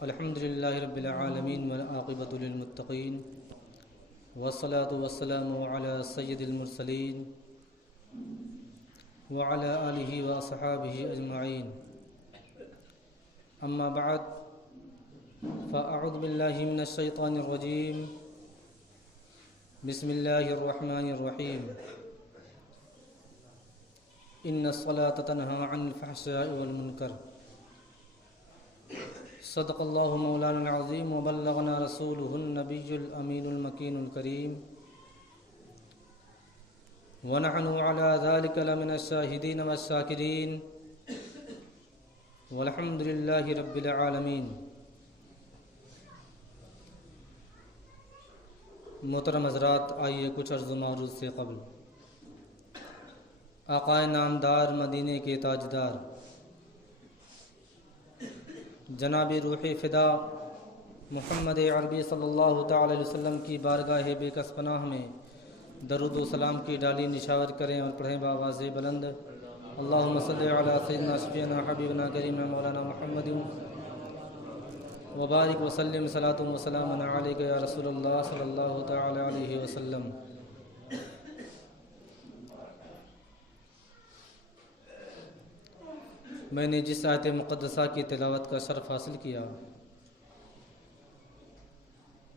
الحمد للہ رب العالمین والعاقبۃ للمتقین والصلاة والسلام علی سید المرسلین وعلی آلہ واصحابہ اجمعین اما بعد فاعوذ باللہ من الشیطان الرجیم بسم اللہ الرحمن الرحیم ان الصلاة تنہی عن الفحشاء والمنکر صدق اللہ مولانا العظیم وبلغنا رسولہ النبی الامین المکین الکریم ونحن علی ذلک لمن الشاہدین والشاکرین والحمد للہ رب العالمین۔ محترم حضرات، آئیے کچھ عرض و معروض سے قبل آقائے نامدار مدینے کے تاجدار جناب روح فدا محمد عربی صلی اللہ تعالی علیہ وسلم کی بارگاہ بے کس پناہ میں درود و سلام کی ڈالی نشاور کریں اور پڑھیں بآواز بلند اللہم صلی علی سیدنا شفیعنا حبیبنا کریمنا مولانا محمد وبارک وسلم صلاۃ و سلام علیک یا رسول اللہ صلی اللہ تعالی علیہ وسلم۔ میں نے جس آیت مقدسہ کی تلاوت کا شرف حاصل کیا،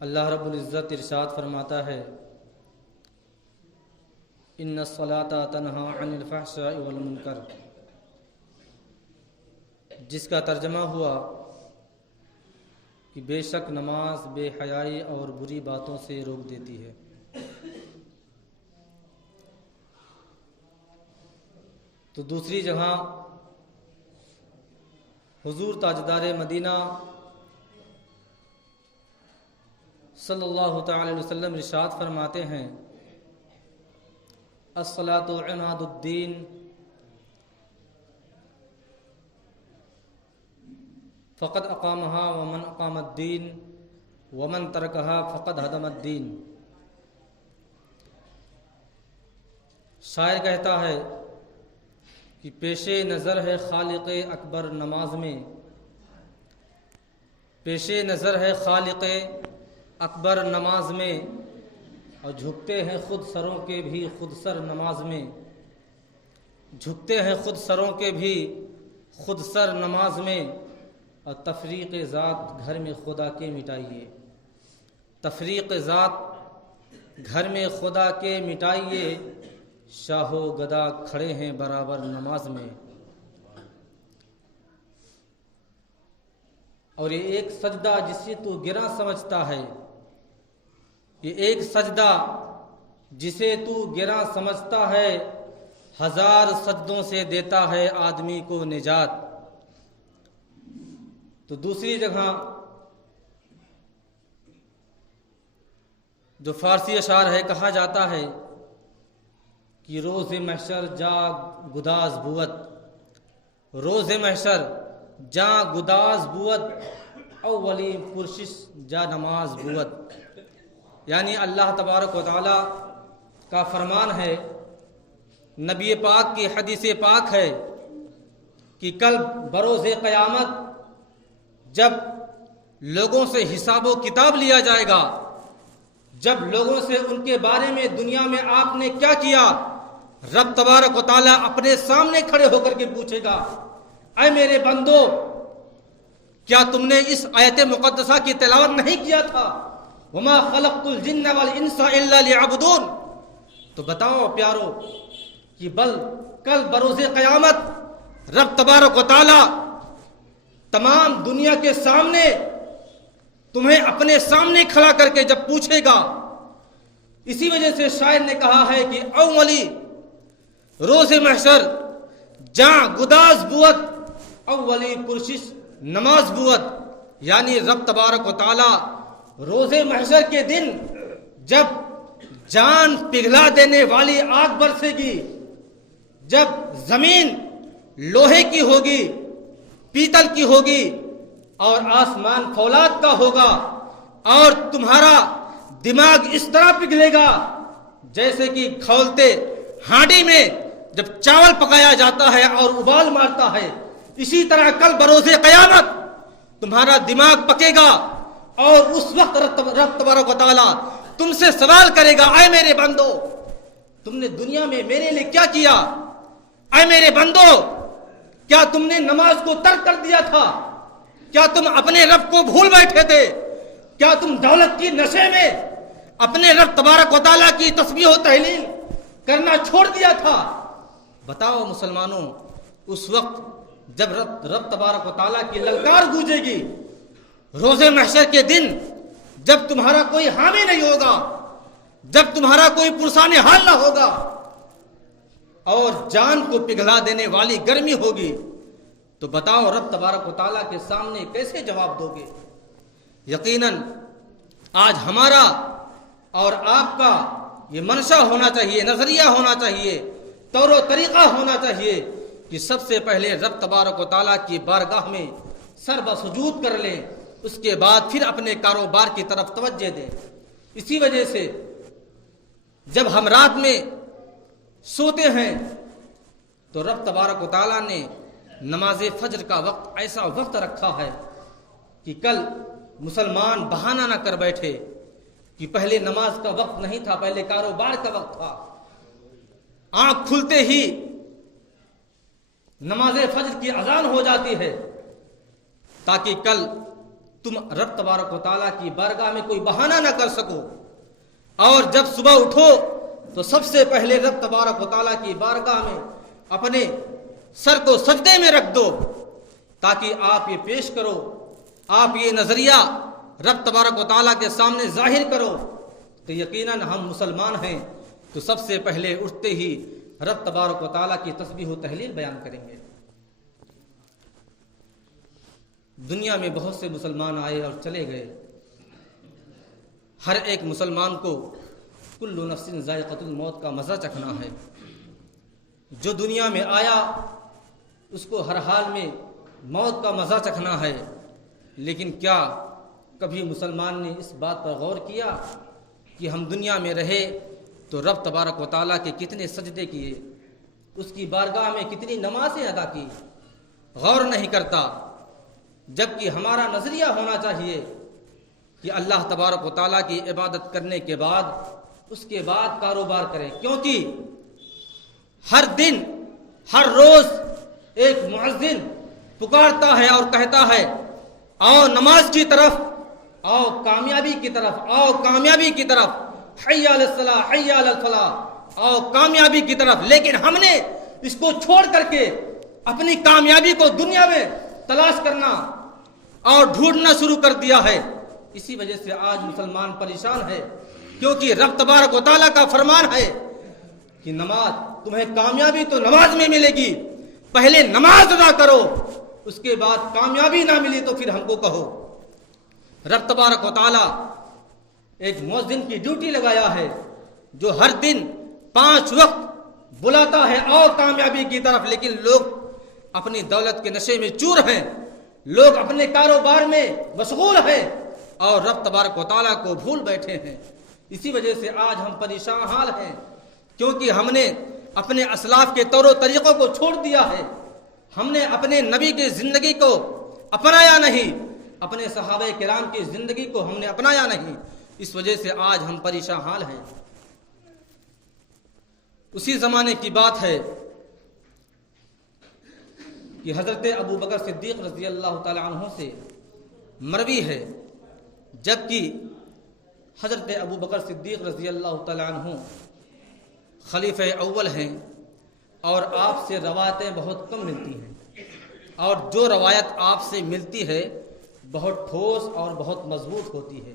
اللہ رب العزت ارشاد فرماتا ہے ان الصلاۃ تنہی عن الفحشاء والمنکر، جس کا ترجمہ ہوا کہ بے شک نماز بے حیائی اور بری باتوں سے روک دیتی ہے۔ تو دوسری جگہ حضور تاجدار مدینہ صلی اللہ تعالی علیہ وسلم ارشاد فرماتے ہیں الصلاۃ عماد الدین فقد اقامها ومن اقام الدین ومن ترکها فقد ہدم الدین۔ شاعر کہتا ہے کہ پیش نظر ہے خالق اکبر نماز میں، پیش نظر ہے خالق اکبر نماز میں، اور جھکتے ہیں خود سروں کے بھی خود سر نماز میں، جھکتے ہیں خود سروں کے بھی خود سر نماز میں، اور تفریق ذات گھر میں خدا کے مٹائیے، تفریق ذات گھر میں خدا کے مٹائیے، شاہ و گدا کھڑے ہیں برابر نماز میں۔ اور یہ ایک سجدہ جسے تو گراں سمجھتا ہے، یہ ایک سجدہ جسے تو گراں سمجھتا ہے، ہزار سجدوں سے دیتا ہے آدمی کو نجات۔ تو دوسری جگہ جو فارسی اشعار ہے کہا جاتا ہے کہ روز محشر جا گداز بوت، روز محشر جا گداز بوت، اولی پرشش جا نماز بوت۔ یعنی اللہ تبارک و تعالی کا فرمان ہے، نبی پاک کی حدیث پاک ہے کہ کل بروز قیامت جب لوگوں سے حساب و کتاب لیا جائے گا، جب لوگوں سے ان کے بارے میں دنیا میں آپ نے کیا کیا، رب تبارک و تعالیٰ اپنے سامنے کھڑے ہو کر کے پوچھے گا اے میرے بندو، کیا تم نے اس آیت مقدسہ کی تلاوت نہیں کیا تھا وما خلقت الجن والانس الا ليعبدون؟ تو بتاؤ پیارو کہ بل کل بروز قیامت رب تبارک و تعالیٰ تمام دنیا کے سامنے تمہیں اپنے سامنے کھڑا کر کے جب پوچھے گا، اسی وجہ سے شاعر نے کہا ہے کہ اولی روز محشر جاں گداز بوت، اولی پرشش نماز بوت۔ یعنی رب تبارک و تعالی روز محشر کے دن جب جان پگھلا دینے والی آگ برسے گی، جب زمین لوہے کی ہوگی، پیتل کی ہوگی، اور آسمان فولاد کا ہوگا، اور تمہارا دماغ اس طرح پگھلے گا جیسے کہ کھولتے ہانڈی میں جب چاول پکایا جاتا ہے اور ابال مارتا ہے، اسی طرح کل بروز قیامت تمہارا دماغ پکے گا اور اس وقت رب تبارک و تعالیٰ تم سے سوال کرے گا، اے میرے بندو تم نے دنیا میں میرے لیے کیا کیا؟ اے میرے بندو کیا تم نے نماز کو ترک کر دیا تھا؟ کیا تم اپنے رب کو بھول بیٹھے تھے؟ کیا تم دولت کی نشے میں اپنے رب تبارک و تعالیٰ کی تسبیح و تہلیل کرنا چھوڑ دیا تھا؟ بتاؤ مسلمانوں، اس وقت جب رب تبارک و تعالیٰ کی للکار گونجے گی، روز محشر کے دن جب تمہارا کوئی حامی نہیں ہوگا، جب تمہارا کوئی پرسان حال نہ ہوگا اور جان کو پگھلا دینے والی گرمی ہوگی، تو بتاؤ رب تبارک و تعالیٰ کے سامنے کیسے جواب دو گے؟ یقیناً آج ہمارا اور آپ کا یہ منشا ہونا چاہیے، نظریہ ہونا چاہیے، طور و طریقہ ہونا چاہیے کہ سب سے پہلے رب تبارک و تعالیٰ کی بارگاہ میں سر بسجود کر لیں، اس کے بعد پھر اپنے کاروبار کی طرف توجہ دیں۔ اسی وجہ سے جب ہم رات میں سوتے ہیں تو رب تبارک و تعالیٰ نے نماز فجر کا وقت ایسا وقت رکھا ہے کہ کل مسلمان بہانہ نہ کر بیٹھے کہ پہلے نماز کا وقت نہیں تھا، پہلے کاروبار کا وقت تھا۔ آنکھ کھلتے ہی نماز فجر کی اذان ہو جاتی ہے تاکہ کل تم رب تبارک و تعالیٰ کی بارگاہ میں کوئی بہانہ نہ کر سکو، اور جب صبح اٹھو تو سب سے پہلے رب تبارک و تعالیٰ کی بارگاہ میں اپنے سر کو سجدے میں رکھ دو تاکہ آپ یہ پیش کرو، آپ یہ نظریہ رب تبارک و تعالیٰ کے سامنے ظاہر کرو کہ یقیناً ہم مسلمان ہیں، تو سب سے پہلے اٹھتے ہی رب تبارک و تعالیٰ کی تسبیح و تہلیل بیان کریں گے۔ دنیا میں بہت سے مسلمان آئے اور چلے گئے، ہر ایک مسلمان کو کل نفس ذائقۃ الموت کا مزہ چکھنا ہے۔ جو دنیا میں آیا اس کو ہر حال میں موت کا مزہ چکھنا ہے، لیکن کیا کبھی مسلمان نے اس بات پر غور کیا کہ ہم دنیا میں رہے تو رب تبارک و تعالیٰ کے کتنے سجدے کیے، اس کی بارگاہ میں کتنی نمازیں ادا کی؟ غور نہیں کرتا، جبکہ ہمارا نظریہ ہونا چاہیے کہ اللہ تبارک و تعالیٰ کی عبادت کرنے کے بعد اس کے بعد کاروبار کریں، کیونکہ ہر دن ہر روز ایک مؤذن پکارتا ہے اور کہتا ہے آؤ نماز کی طرف، آؤ کامیابی کی طرف، آؤ کامیابی کی طرف، حی علی الصلاۃ حی علی الفلاح، آؤ کامیابی کی طرف۔ لیکن ہم نے اس کو چھوڑ کر کے اپنی کامیابی کو دنیا میں تلاش کرنا اور ڈھونڈنا شروع کر دیا ہے۔ اسی وجہ سے آج مسلمان پریشان ہے، کیونکہ رب تبارک و تعالیٰ کا فرمان ہے کہ نماز تمہیں کامیابی تو نماز میں ملے گی، پہلے نماز ادا کرو، اس کے بعد کامیابی نہ ملی تو پھر ہم کو کہو۔ رب تبارک و تعالیٰ ایک مؤذن کی ڈیوٹی لگایا ہے جو ہر دن 5 وقت بلاتا ہے آؤ کامیابی کی طرف، لیکن لوگ اپنی دولت کے نشے میں چور ہیں، لوگ اپنے کاروبار میں مشغول ہیں اور رب تبارک و تعالیٰ کو بھول بیٹھے ہیں۔ اسی وجہ سے آج ہم پریشان حال ہیں، کیونکہ ہم نے اپنے اسلاف کے طور و طریقوں کو چھوڑ دیا ہے، ہم نے اپنے نبی کی زندگی کو اپنایا نہیں، اپنے صحابہ کرام کی زندگی کو ہم نے اپنایا نہیں، اس وجہ سے آج ہم پریشان حال ہیں۔ اسی زمانے کی بات ہے کہ حضرت ابو بکر صدیق رضی اللہ تعالی عنہ سے مروی ہے، جبکہ حضرت ابو بکر صدیق رضی اللہ تعالی عنہ خلیفہ اول ہیں اور آپ سے روایتیں بہت کم ملتی ہیں، اور جو روایت آپ سے ملتی ہے بہت ٹھوس اور بہت مضبوط ہوتی ہے۔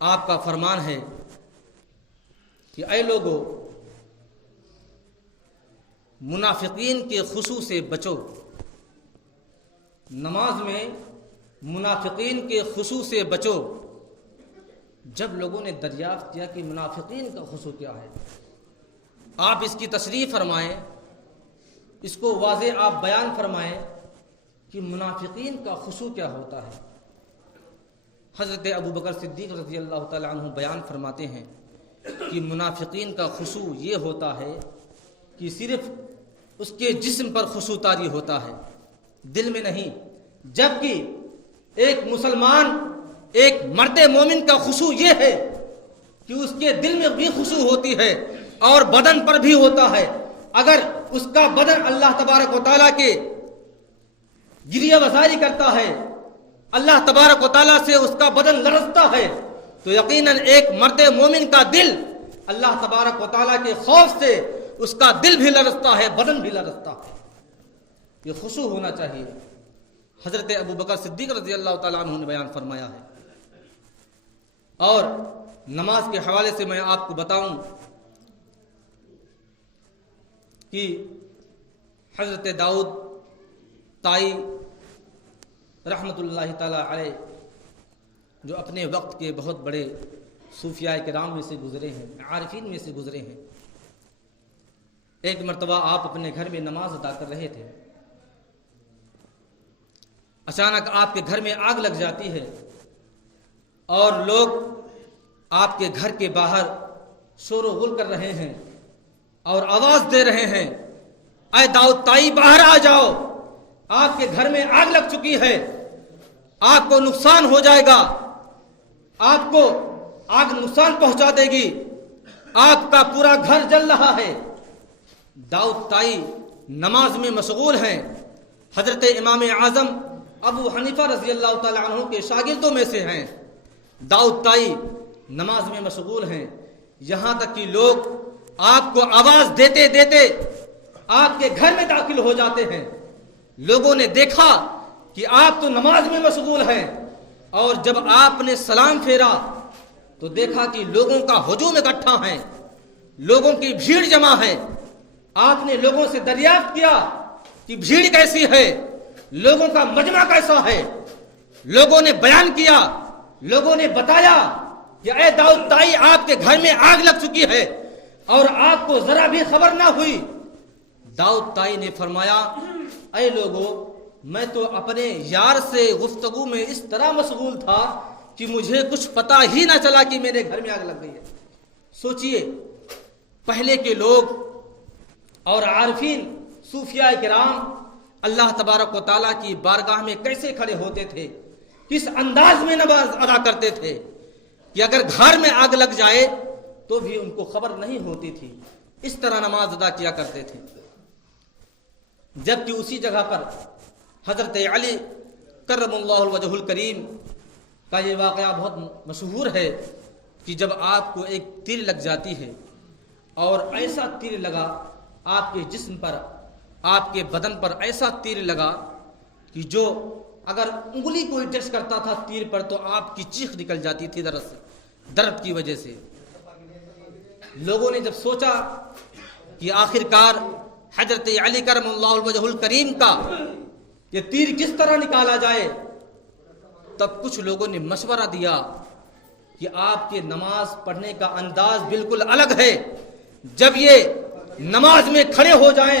آپ کا فرمان ہے کہ اے لوگو، منافقین کے خشوع سے بچو۔ نماز میں منافقین کے خشوع سے بچو۔ جب لوگوں نے دریافت کیا کہ منافقین کا خشوع کیا ہے، آپ اس کی تشریح فرمائیں، اس کو واضح آپ بیان فرمائیں کہ منافقین کا خشوع کیا ہوتا ہے۔ حضرت ابو بکر صدیق رضی اللہ تعالی عنہ بیان فرماتے ہیں کہ منافقین کا خشوع یہ ہوتا ہے کہ صرف اس کے جسم پر خشوع طاری ہوتا ہے، دل میں نہیں۔ جبکہ ایک مسلمان، ایک مرد مومن کا خشوع یہ ہے کہ اس کے دل میں بھی خشوع ہوتی ہے اور بدن پر بھی ہوتا ہے۔ اگر اس کا بدن اللہ تبارک و تعالیٰ کے گریہ وزاری کرتا ہے، اللہ تبارک و تعالیٰ سے اس کا بدن لرزتا ہے، تو یقیناً ایک مرد مومن کا دل اللہ تبارک و تعالیٰ کے خوف سے اس کا دل بھی لرزتا ہے، بدن بھی لرزتا ہے۔ یہ خشوع ہونا چاہیے۔ حضرت ابو بکر صدیق رضی اللہ تعالیٰ عنہ نے بیان فرمایا ہے۔ اور نماز کے حوالے سے میں آپ کو بتاؤں کہ حضرت داؤد طائی رحمۃ اللہ تعالیٰ علیہ، جو اپنے وقت کے بہت بڑے صوفیاء کرام میں سے گزرے ہیں، عارفین میں سے گزرے ہیں، ایک مرتبہ آپ اپنے گھر میں نماز ادا کر رہے تھے، اچانک آپ کے گھر میں آگ لگ جاتی ہے اور لوگ آپ کے گھر کے باہر شور و غل کر رہے ہیں اور آواز دے رہے ہیں، اے داؤد طائی باہر آ جاؤ، آپ کے گھر میں آگ لگ چکی ہے، آپ کو نقصان ہو جائے گا، آپ کو آگ نقصان پہنچا دے گی، آپ کا پورا گھر جل رہا ہے۔ داؤد طائی نماز میں مشغول ہیں۔ حضرت امام اعظم ابو حنیفہ رضی اللہ تعالیٰ عنہ کے شاگردوں میں سے ہیں۔ داؤد طائی نماز میں مشغول ہیں، یہاں تک کہ لوگ آپ کو آواز دیتے دیتے آپ کے گھر میں داخل ہو جاتے ہیں۔ لوگوں نے دیکھا کہ آپ تو نماز میں مشغول ہیں، اور جب آپ نے سلام پھیرا تو دیکھا کہ لوگوں کا ہجوم اکٹھا ہے، لوگوں کی بھیڑ جمع ہے۔ آپ نے لوگوں سے دریافت کیا کہ بھیڑ کیسی ہے، لوگوں کا مجمع کیسا ہے۔ لوگوں نے بیان کیا، لوگوں نے بتایا کہ اے داؤد طائی آپ کے گھر میں آگ لگ چکی ہے اور آپ کو ذرا بھی خبر نہ ہوئی۔ داؤد طائی نے فرمایا، اے لوگوں، میں تو اپنے یار سے گفتگو میں اس طرح مشغول تھا کہ مجھے کچھ پتا ہی نہ چلا کہ میرے گھر میں آگ لگ گئی ہے۔ سوچئے پہلے کے لوگ اور عارفین صوفیاء کرام اللہ تبارک و تعالیٰ کی بارگاہ میں کیسے کھڑے ہوتے تھے، کس انداز میں نماز ادا کرتے تھے کہ اگر گھر میں آگ لگ جائے تو بھی ان کو خبر نہیں ہوتی تھی، اس طرح نماز ادا کیا کرتے تھے۔ جبکہ اسی جگہ پر حضرت علی کرم اللہ وجہ الکریم کا یہ واقعہ بہت مشہور ہے کہ جب آپ کو ایک تیر لگ جاتی ہے اور ایسا تیر لگا آپ کے جسم پر، آپ کے بدن پر ایسا تیر لگا کہ جو اگر انگلی کوئی ٹچ کرتا تھا تیر پر تو آپ کی چیخ نکل جاتی تھی درد کی وجہ سے۔ لوگوں نے جب سوچا کہ آخرکار حضرت علی کرم اللہ وجہ الکریم کا یہ تیر کس طرح نکالا جائے، تب کچھ لوگوں نے مشورہ دیا کہ آپ کے نماز پڑھنے کا انداز بالکل الگ ہے، جب یہ نماز میں کھڑے ہو جائیں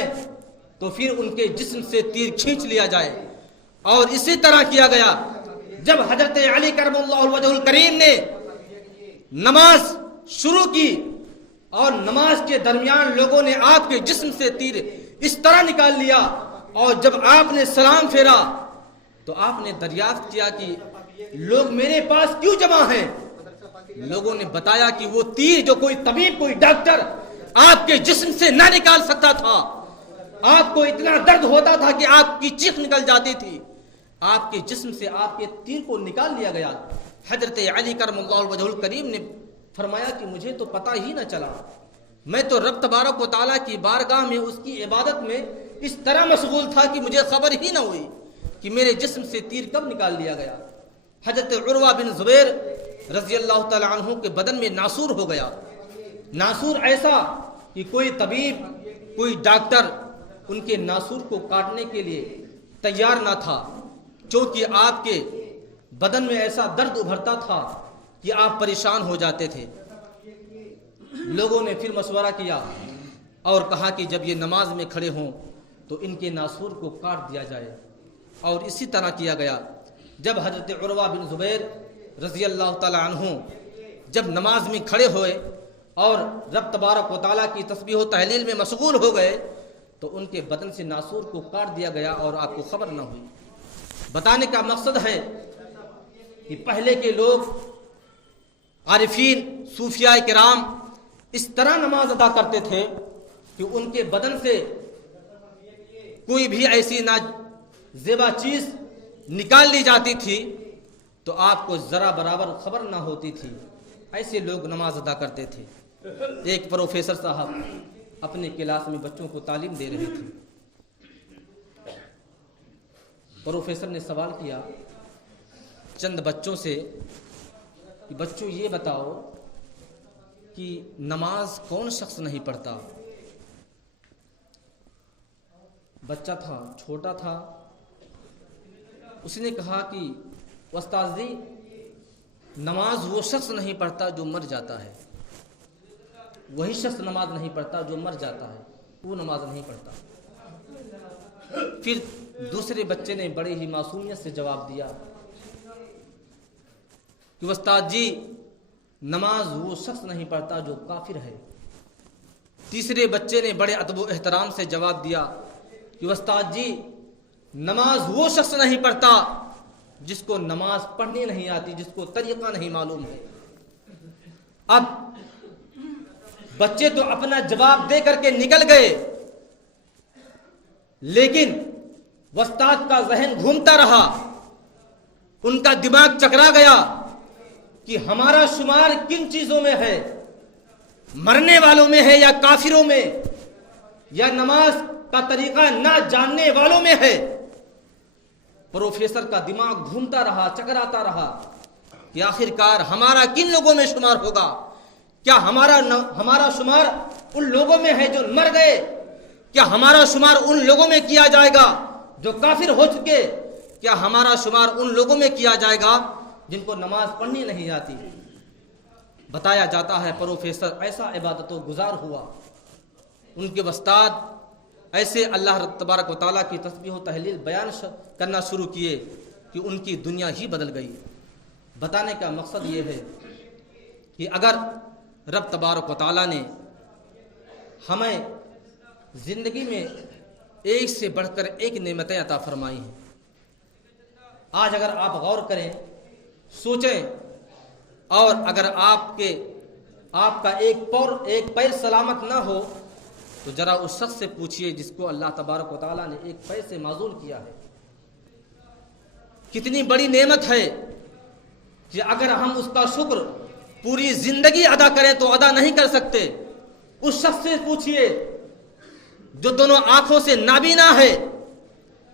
تو پھر ان کے جسم سے تیر کھینچ لیا جائے۔ اور اسی طرح کیا گیا۔ جب حضرت علی کرم اللہ وجہ الکریم نے نماز شروع کی اور نماز کے درمیان لوگوں نے آپ کے جسم سے تیر اس طرح نکال لیا، اور جب آپ نے سلام پھیرا تو آپ نے دریافت کیا کہ لوگ میرے پاس کیوں جمع ہیں۔ لوگوں نے بتایا کہ وہ تیر جو کوئی طبیب، کوئی ڈاکٹر آپ کے جسم سے نہ نکال سکتا تھا، آپ کو اتنا درد ہوتا تھا کہ آپ کی چیخ نکل جاتی تھی، آپ کے جسم سے آپ کے تیر کو نکال لیا گیا۔ حضرت علی کرم اللہ وجہ الکریم نے فرمایا کہ مجھے تو پتہ ہی نہ چلا، میں تو رب تبارک و تعالیٰ کی بارگاہ میں اس کی عبادت میں اس طرح مشغول تھا کہ مجھے خبر ہی نہ ہوئی کہ میرے جسم سے تیر کب نکال لیا گیا۔ حضرت عروہ بن زبیر رضی اللہ تعالیٰ عنہ کے بدن میں ناسور ہو گیا، ناسور ایسا کہ کوئی طبیب، کوئی ڈاکٹر ان کے ناسور کو کاٹنے کے لیے تیار نہ تھا، چونکہ آپ کے بدن میں ایسا درد ابھرتا تھا کہ آپ پریشان ہو جاتے تھے۔ لوگوں نے پھر مشورہ کیا اور کہا کہ جب یہ نماز میں کھڑے ہوں تو ان کے ناسور کو کاٹ دیا جائے، اور اسی طرح کیا گیا۔ جب حضرت عروہ بن زبیر رضی اللہ تعالیٰ عنہ جب نماز میں کھڑے ہوئے اور رب تبارک و تعالیٰ کی تسبیح و تہلیل میں مشغول ہو گئے تو ان کے بدن سے ناسور کو کاٹ دیا گیا اور آپ کو خبر نہ ہوئی۔ بتانے کا مقصد ہے کہ پہلے کے لوگ عارفین صوفیاء کرام اس طرح نماز ادا کرتے تھے کہ ان کے بدن سے کوئی بھی ایسی نازیبا چیز نکال لی جاتی تھی تو آپ کو ذرا برابر خبر نہ ہوتی تھی. ایسے لوگ نماز ادا کرتے تھے. ایک پروفیسر صاحب اپنے کلاس میں بچوں کو تعلیم دے رہے تھے. پروفیسر نے سوال کیا چند بچوں سے کہ بچوں یہ بتاؤ کہ نماز کون شخص نہیں پڑھتا. بچہ تھا، چھوٹا تھا. اس نے کہا کہ استاد جی نماز وہ شخص نہیں پڑھتا جو مر جاتا ہے. وہی شخص نماز نہیں پڑھتا جو مر جاتا ہے، وہ نماز نہیں پڑھتا. پھر دوسرے بچے نے بڑے ہی معصومیت سے جواب دیا کہ استاد جی نماز وہ شخص نہیں پڑھتا جو کافر ہے. تیسرے بچے نے بڑے ادب و احترام سے جواب دیا کہ استاد جی نماز وہ شخص نہیں پڑھتا جس کو نماز پڑھنی نہیں آتی، جس کو طریقہ نہیں معلوم ہے. اب بچے تو اپنا جواب دے کر کے نکل گئے، لیکن استاد کا ذہن گھومتا رہا، ان کا دماغ چکرا گیا کہ ہمارا شمار کن چیزوں میں ہے، مرنے والوں میں ہے یا کافروں میں، یا نماز کا طریقہ نہ جاننے والوں میں ہے. پروفیسر کا دماغ گھومتا رہا، چکراتا رہا کہ آخر کار ہمارا کن لوگوں میں شمار ہوگا. کیا ہمارا شمار ان لوگوں میں ہے جو مر گئے؟ کیا ہمارا شمار ان لوگوں میں کیا جائے گا جو کافر ہو چکے؟ کیا ہمارا شمار ان لوگوں میں کیا جائے گا جن کو نماز پڑھنی نہیں آتی؟ بتایا جاتا ہے پروفیسر ایسا عبادت و گزار ہوا، ان کے استاد ایسے اللہ تبارک و تعالیٰ کی تسبیح و تحلیل بیان کرنا شروع کیے کہ ان کی دنیا ہی بدل گئی. بتانے کا مقصد یہ ہے کہ اگر رب تبارک و تعالیٰ نے ہمیں زندگی میں ایک سے بڑھ کر ایک نعمتیں عطا فرمائی ہیں، آج اگر آپ غور کریں، سوچیں، اور اگر آپ کا ایک پیر سلامت نہ ہو تو ذرا اس شخص سے پوچھئے جس کو اللہ تبارک و تعالیٰ نے ایک پیر سے معزول کیا ہے. کتنی بڑی نعمت ہے کہ اگر ہم اس کا شکر پوری زندگی ادا کریں تو ادا نہیں کر سکتے. اس شخص سے پوچھئے جو دونوں آنکھوں سے نابینا ہے،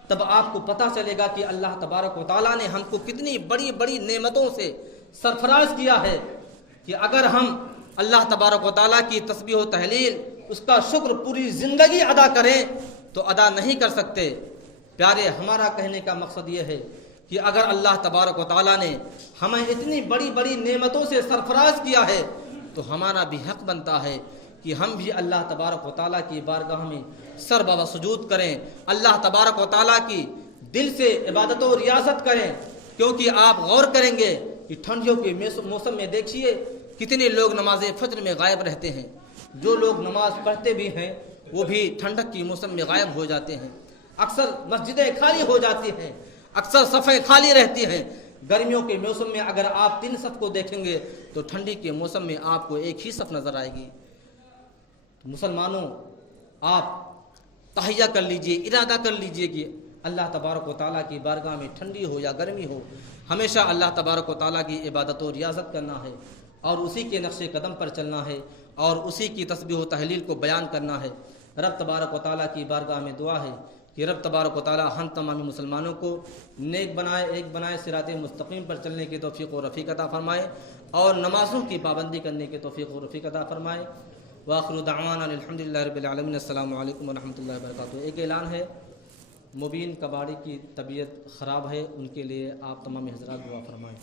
تب آپ کو پتہ چلے گا کہ اللہ تبارک و تعالیٰ نے ہم کو کتنی بڑی بڑی نعمتوں سے سرفراز کیا ہے کہ اگر ہم اللہ تبارک و تعالیٰ کی تسبیح و تحلیل، اس کا شکر پوری زندگی ادا کریں تو ادا نہیں کر سکتے. پیارے، ہمارا کہنے کا مقصد یہ ہے کہ اگر اللہ تبارک و تعالیٰ نے ہمیں اتنی بڑی بڑی نعمتوں سے سرفراز کیا ہے تو ہمارا بھی حق بنتا ہے کہ ہم بھی اللہ تبارک و تعالیٰ کی بارگاہ میں سر بابا سجود کریں، اللہ تبارک و تعالیٰ کی دل سے عبادت و ریاضت کریں. کیونکہ آپ غور کریں گے کہ ٹھنڈیوں کے موسم میں دیکھیے کتنے لوگ نماز فجر میں غائب رہتے ہیں. جو لوگ نماز پڑھتے بھی ہیں وہ بھی ٹھنڈک کی موسم میں غائب ہو جاتے ہیں. اکثر مسجدیں خالی ہو جاتی ہیں، اکثر صفیں خالی رہتی ہیں. گرمیوں کے موسم میں اگر آپ 3 صف کو دیکھیں گے تو ٹھنڈی کے موسم میں آپ کو ایک ہی صف نظر آئے گی. مسلمانوں، آپ تہیہ کر لیجئے، ارادہ کر لیجئے کہ اللہ تبارک و تعالیٰ کی بارگاہ میں ٹھنڈی ہو یا گرمی ہو، ہمیشہ اللہ تبارک و تعالیٰ کی عبادت و ریاضت کرنا ہے اور اسی کے نقش قدم پر چلنا ہے اور اسی کی تسبیح و تحلیل کو بیان کرنا ہے. رب تبارک و تعالیٰ کی بارگاہ میں دعا ہے کہ رب تبارک و تعالیٰ ہم تمامی مسلمانوں کو نیک بنائے، ایک بنائے، صراط مستقیم پر چلنے کی توفیق و رفیق عطا فرمائے اور نمازوں کی پابندی کرنے کی توفیق و رفیق عطا فرمائے. وآخر دعوانا الحمدللہ رب العالمین. السلام علیکم ورحمۃ اللہ وبرکاتہ. ایک اعلان ہے، مبین کباڑی کی طبیعت خراب ہے، ان کے لیے آپ تمام حضرات دعا فرمائیں.